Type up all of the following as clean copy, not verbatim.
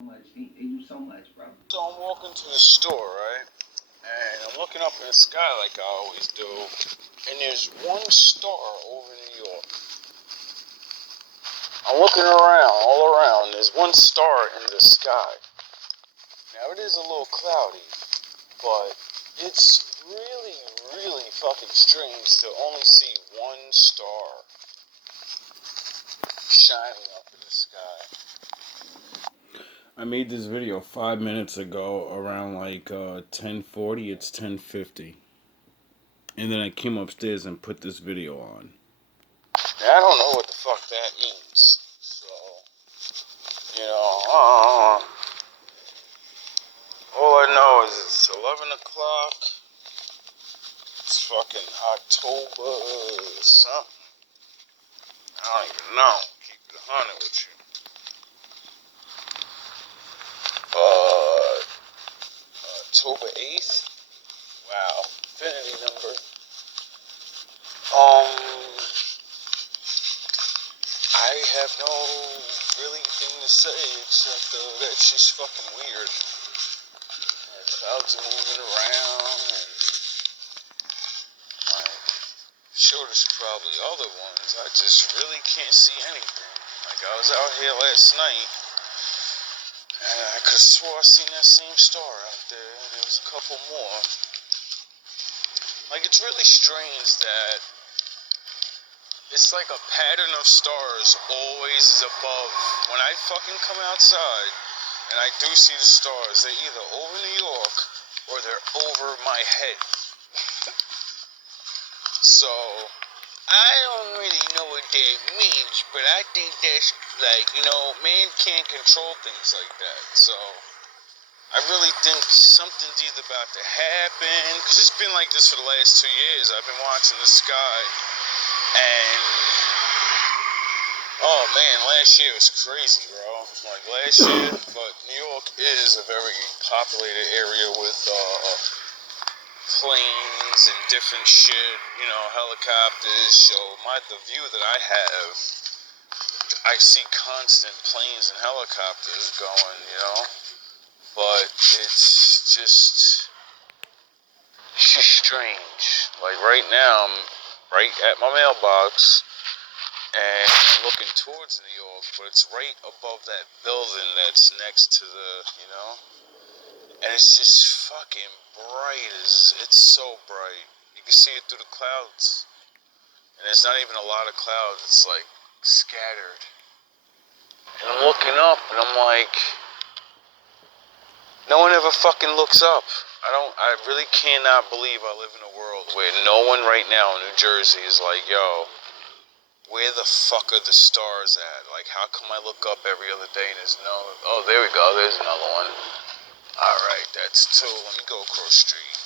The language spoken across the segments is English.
They do so much, bro. So I'm walking to the store, right? And I'm looking up in the sky like I always do. And there's one star over New York. I'm looking around, all around. There's one star in the sky. Now it is a little cloudy, but it's really, really fucking strange to only see one star shining up in the sky. I made this video 5 minutes ago around like 10:40. It's 10:50. And then I came upstairs and put this video on. Now, I don't know what the fuck that means. So, all I know is it's 11 o'clock. It's fucking October something. I don't even know. Keep it 100 with you. October 8th. Wow. Infinity number. I have no really thing to say except that she's fucking weird. The clouds are moving around and like, sure there's probably other ones. I just really can't see anything. Like I was out here last night and I could have swore I seen that same star out there and there was a couple more. Like it's really strange that it's like a pattern of stars always is above. When I fucking come outside and I do see the stars, they're either over New York or they're over my head. So, I don't really know what that means, but I think that's like, man can't control things like that. So, I really think something's either about to happen, because it's been like this for the last 2 years. I've been watching the sky. And, oh man, last year was crazy, bro. Like last year, but New York is a very populated area with planes and different shit, helicopters. So the view that I have, I see constant planes and helicopters going, but it's just strange. Like right now, I'm right at my mailbox, and I'm looking towards New York, but it's right above that building that's next to the, and it's just fucking bright. It's so bright. You can see it through the clouds, and it's not even a lot of clouds. It's like scattered. And I'm looking up, and I'm like, no one ever fucking looks up. I really cannot believe I live in a world where no one right now in New Jersey is like, yo, where the fuck are the stars at? Like, how come I look up every other day and there's no... Oh, there we go. There's another one. Alright, that's two. Let me go across the street.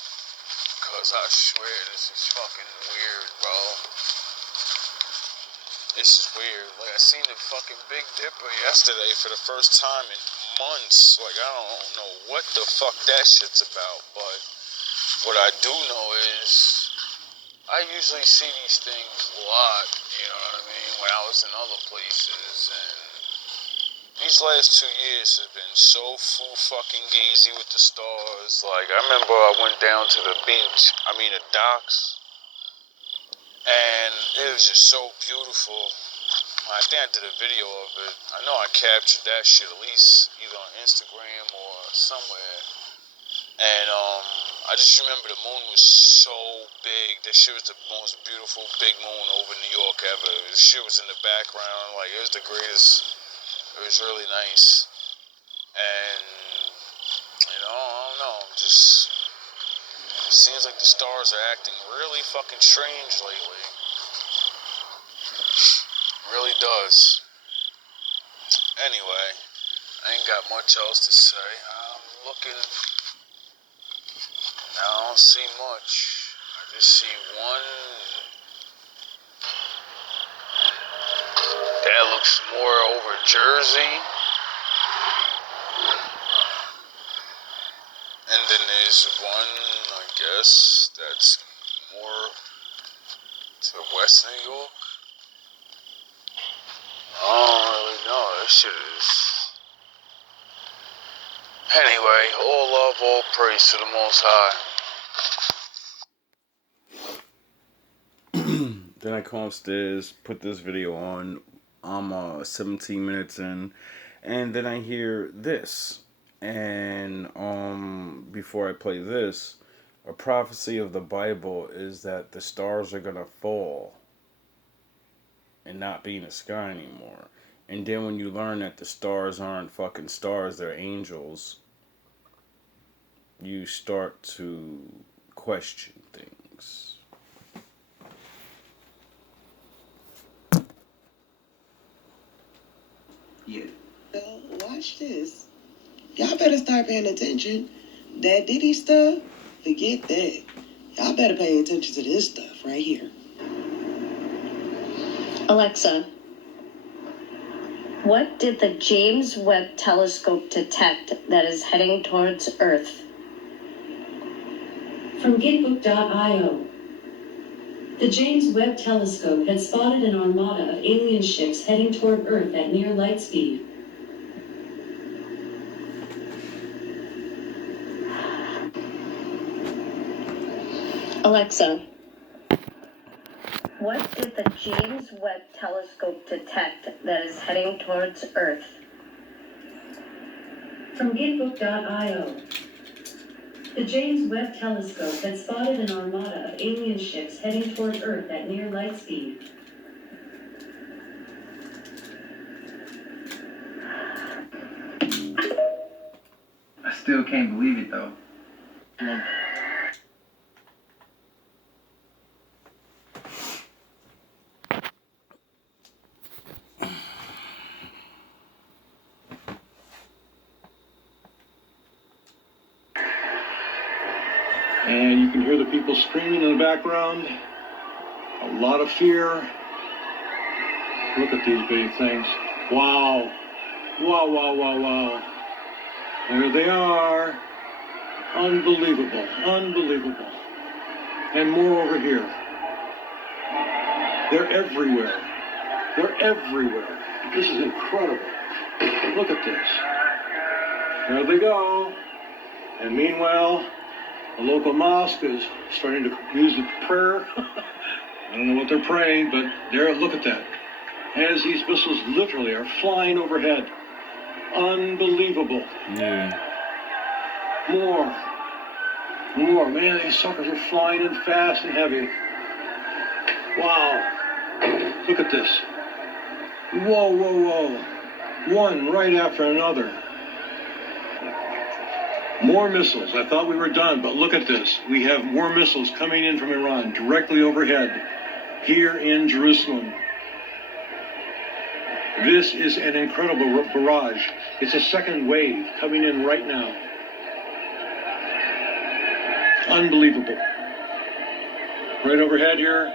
Because I swear this is fucking weird, bro. This is weird. Like, I seen the fucking Big Dipper yesterday for the first time in months. Like, I don't know what the fuck that shit's about. But what I do know is I usually see these things a lot, you know what I mean, when I was in other places, and these last 2 years have been so fucking gazy with the stars. Like, I remember I went down to the docks, and it was just so beautiful. I think I did a video of it. I know I captured that shit at least either on Instagram or somewhere. And I just remember the moon was so big. That shit was the most beautiful big moon over New York ever. The shit was in the background. Like, it was the greatest. It was really nice. And, I don't know. Just, it seems like the stars are acting really fucking strange lately. Really does. Anyway, I ain't got much else to say. I'm looking... I don't see much. I just see one that looks more over Jersey. And then there's one, I guess, that's more to West New York. I don't really know. That shit is... Anyway, all love, all praise to the Most High. Then I come upstairs, put this video on. I'm 17 minutes in, and then I hear this. And before I play this, a prophecy of the Bible is that the stars are gonna fall and not be in the sky anymore. And then when you learn that the stars aren't fucking stars, they're angels, you start to question things. Yeah. So watch this. Y'all better start paying attention. That Diddy stuff, forget that. Y'all better pay attention to this stuff right here. Alexa, what did the James Webb Telescope detect that is heading towards Earth? From Gitbook.io. The James Webb Telescope had spotted an armada of alien ships heading toward Earth at near light speed. Alexa, what did the James Webb Telescope detect that is heading towards Earth? From Gitbook.io. The James Webb Telescope had spotted an armada of alien ships heading toward Earth at near light speed. I still can't believe it though. And you can hear the people screaming in the background. A lot of fear. Look at these big things. Wow. Wow, wow, wow, wow. There they are. Unbelievable. Unbelievable. And more over here. They're everywhere. They're everywhere. This is incredible. Look at this. There they go. And meanwhile, the local mosque is starting to use the prayer. I don't know what they're praying, but there, look at that. As these missiles literally are flying overhead. Unbelievable. Yeah. More. More. Man, these suckers are flying in fast and heavy. Wow. Look at this. Whoa, whoa, whoa. One right after another. More missiles. I thought we were done, but look at this. We have more missiles coming in from Iran directly overhead here in Jerusalem. This is an incredible barrage. It's a second wave coming in right now. Unbelievable. Right overhead here.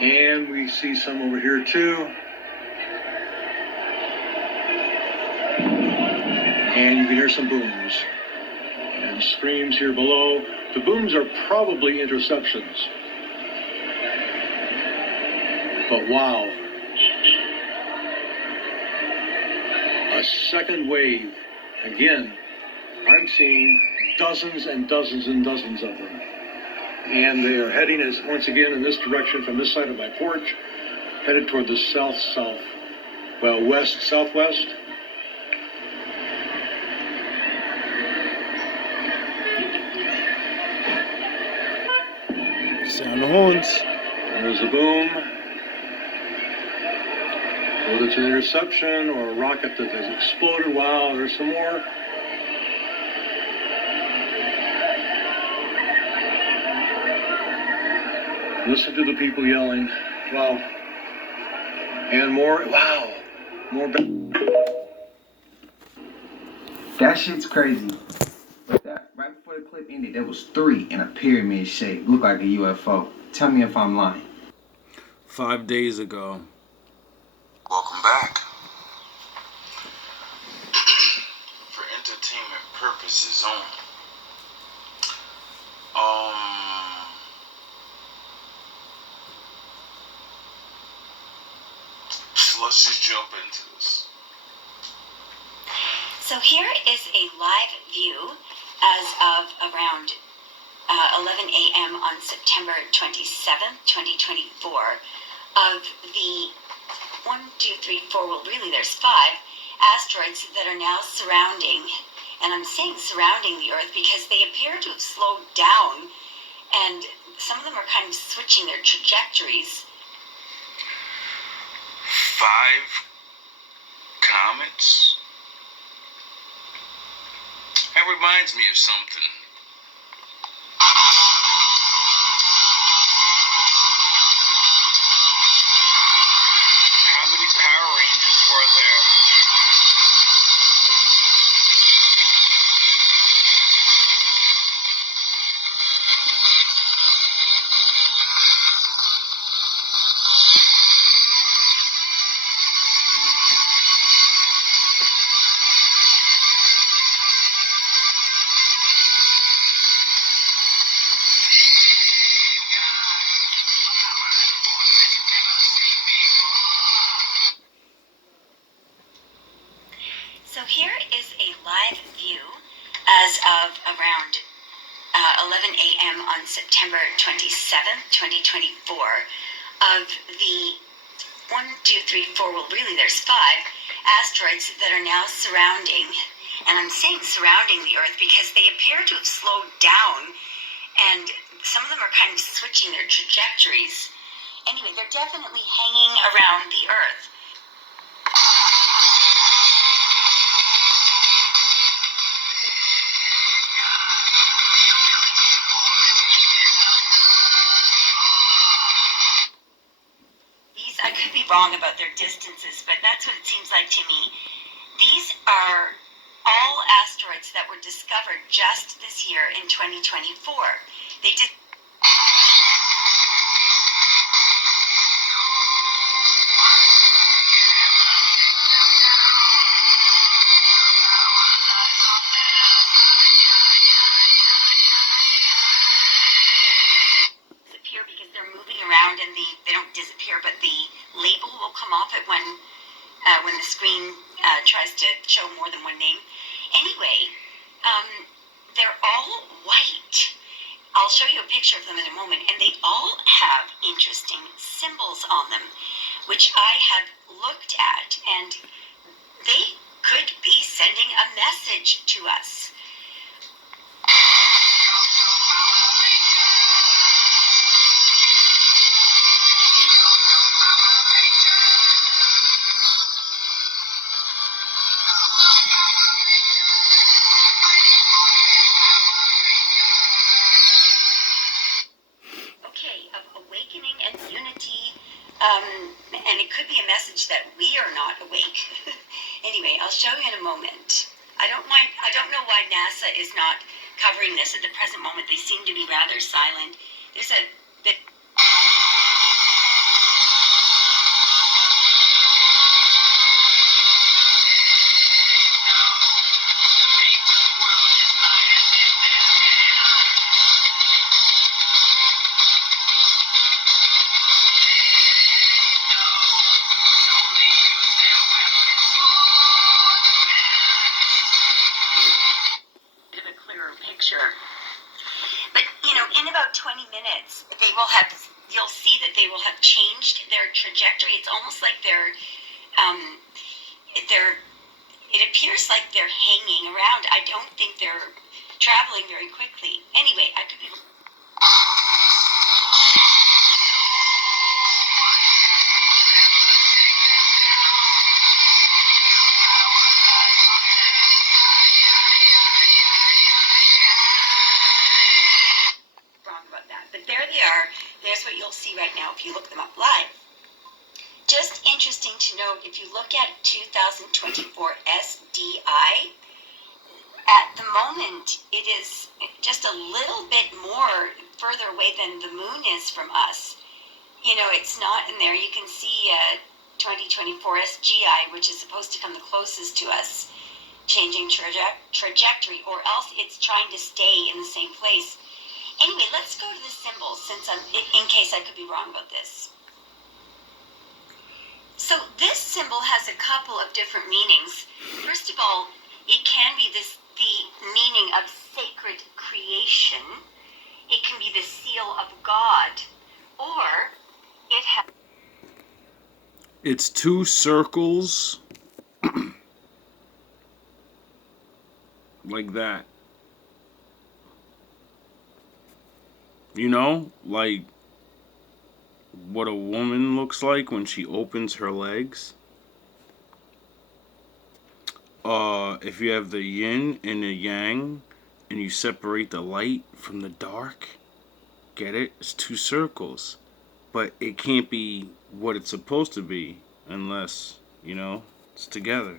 And we see some over here too. And you can hear some booms and screams here below. The booms are probably interceptions. But wow. A second wave. Again, I'm seeing dozens and dozens and dozens of them. And they are heading, as once again, in this direction from this side of my porch, headed toward the west-southwest. Sound the horns. There's a boom. Whether it's an interception or a rocket that has exploded. Wow, there's some more. Listen to the people yelling. Wow. And more. Wow. More. That shit's crazy. That, right before the clip ended, there was 3 in a pyramid shape. Looked like a UFO. Tell me if I'm lying. 5 days ago. Welcome back. For entertainment purposes only. So let's just jump into this. So here is a live view as of around 11 a.m. on September 27th, 2024 of the 1, 2, 3, 4, well really there's 5 asteroids that are now surrounding, and I'm saying surrounding the Earth because they appear to have slowed down, and some of them are kind of switching their trajectories. 5 comets? That reminds me of something. How many Power Rangers were there? So here is a live view as of around 11 a.m. on September 27th, 2024 of the 1, 2, 3, 4, well really there's 5 asteroids that are now surrounding, and I'm saying surrounding the Earth because they appear to have slowed down, and some of them are kind of switching their trajectories. Anyway, they're definitely hanging around the Earth. I could be wrong about their distances, but that's what it seems like to me. These are all asteroids that were discovered just this year in 2024. They did. Disappear because they're moving around, and they don't disappear, but the label will come off it when the screen tries to show more than one name. Anyway, they're all white. I'll show you a picture of them in a moment, and they all have interesting symbols on them, which I have looked at, and they could be sending a message to us. Awakening and unity, and it could be a message that we are not awake. Anyway, I'll show you in a moment. I don't know why NASA is not covering this at the present moment. They seem to be rather silent. There's a bit. Picture. But in about 20 minutes you'll see that they will have changed their trajectory. It's almost like it appears like they're hanging around. I don't think they're traveling very quickly. Anyway, I could be. But there they are. There's what you'll see right now if you look them up live. Just interesting to note, if you look at 2024 SDI, at the moment it is just a little bit more further away than the moon is from us. It's not in there. You can see 2024 SGI, which is supposed to come the closest to us, changing trajectory, or else it's trying to stay in the same place. Anyway, let's go to the symbols, in case I could be wrong about this. So this symbol has a couple of different meanings. First of all, it It's two circles like that. You know, like what a woman looks like when she opens her legs. If you have the yin and the yang, and you separate the light from the dark, get it? It's two circles. But it can't be what it's supposed to be unless, it's together.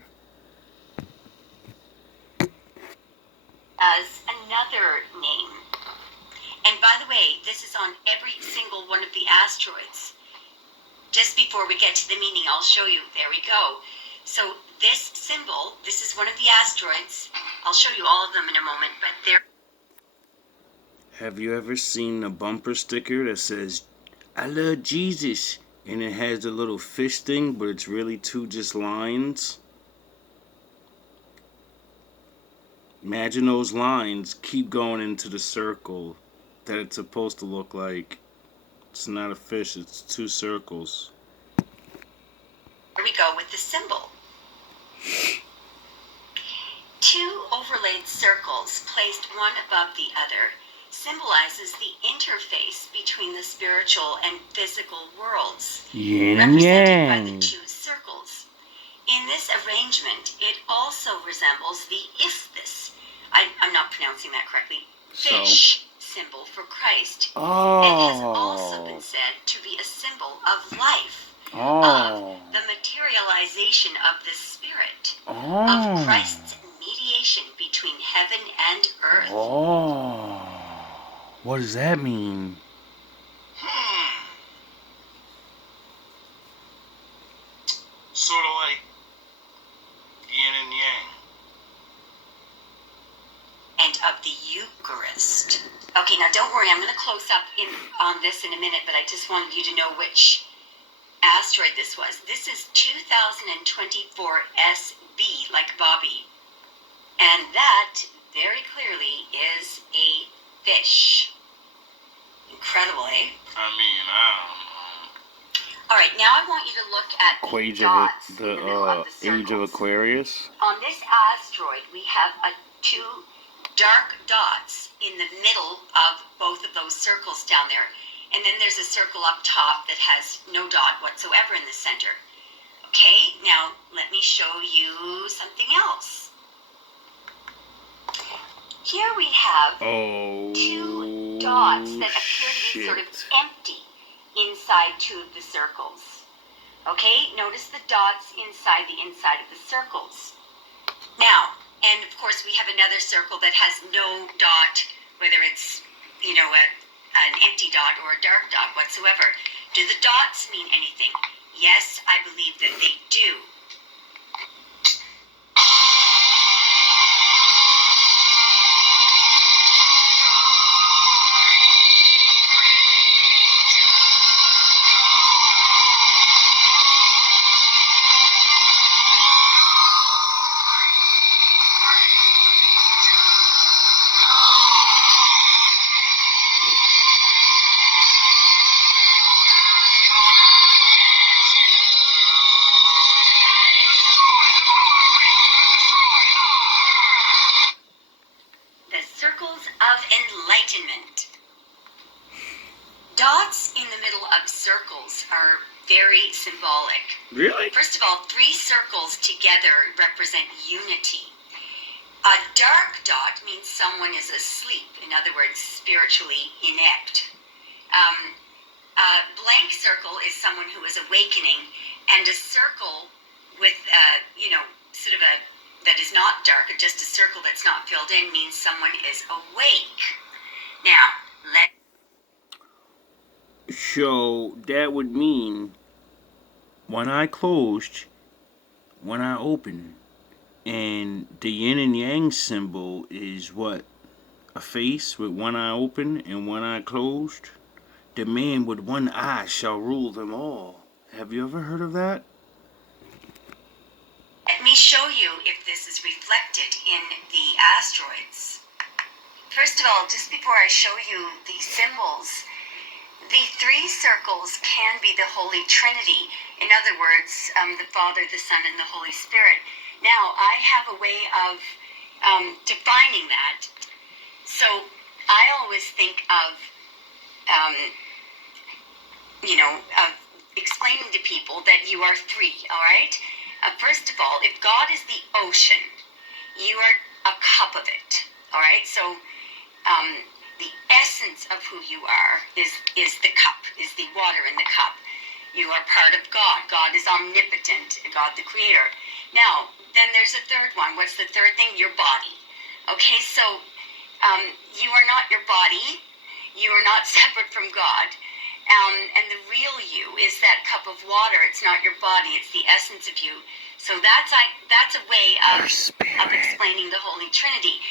As another name. And by the way, this is on every single one of the asteroids. Just before we get to the meaning, I'll show you. There we go. So this symbol, this is one of the asteroids. I'll show you all of them in a moment, but they're... Have you ever seen a bumper sticker that says, "I love Jesus," and it has the little fish thing, but it's really two just lines? Imagine those lines keep going into the circle that it's supposed to look like. It's not a fish, it's two circles. Here we go with the symbol. Two overlaid circles placed one above the other symbolizes the interface between the spiritual and physical worlds, Yin and represented by yang. the two circles. In this arrangement, it also resembles the isthmus. I'm not pronouncing that correctly. Fish symbol for Christ. And has also been said to be a symbol of life, of the materialization of the Spirit, of Christ's mediation between heaven and earth. What does that mean? Sort of like yin and yang. And of the Eucharist. Okay, now don't worry, I'm going to close up on this in a minute, but I just wanted you to know which asteroid this was. This is 2024 SB, like Bobby. And that, very clearly, is a fish. Incredible, eh? I mean, I don't know. All right, now I want you to look at the dots in the middle of the circles. Age of Aquarius. On this asteroid, we have two dark dots in the middle of both of those circles down there. And then there's a circle up top that has no dot whatsoever in the center. Okay, now let me show you something else. Here we have two dots that appear to be sort of empty inside two of the circles. Okay, notice the dots inside the inside of the circles. Now, and of course we have another circle that has no dot, whether it's, an empty dot or a dark dot whatsoever. Do the dots mean anything? Yes, I believe that they do. Circles of enlightenment. Dots in the middle of circles are very symbolic. Really? First of all, three circles together represent unity. A dark dot means someone is asleep, in other words, spiritually inept. A blank circle is someone who is awakening, and a circle with, sort of that is not dark, or just a circle that's not filled in, means someone is awake. Now, So that would mean one eye closed, one eye open, and the yin and yang symbol is what? A face with one eye open and one eye closed? The man with one eye shall rule them all. Have you ever heard of that? Let me show you if this is reflected in the asteroids. First of all, just before I show you the symbols, The three circles can be the Holy Trinity. In other words, the Father, the Son, and the Holy Spirit. Now, I have a way of defining that. So I always think of, of explaining to people that you are three, all right? First of all, if God is the ocean, you are a cup of it, all right? So the essence of who you are is the cup, is the water in the cup. You are part of God. God is omnipotent, God the Creator. Now, then there's a third one. What's the third thing? Your body. Okay, so you are not your body. You are not separate from God. And the real you is that cup of water. It's not your body. It's the essence of you. So that's a way of explaining the Holy Trinity.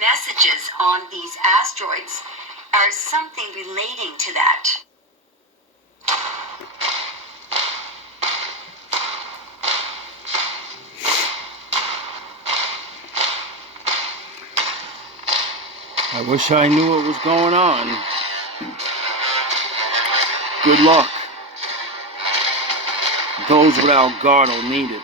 Messages on these asteroids are something relating to that. I wish I knew what was going on. Good luck. Those without God will need it.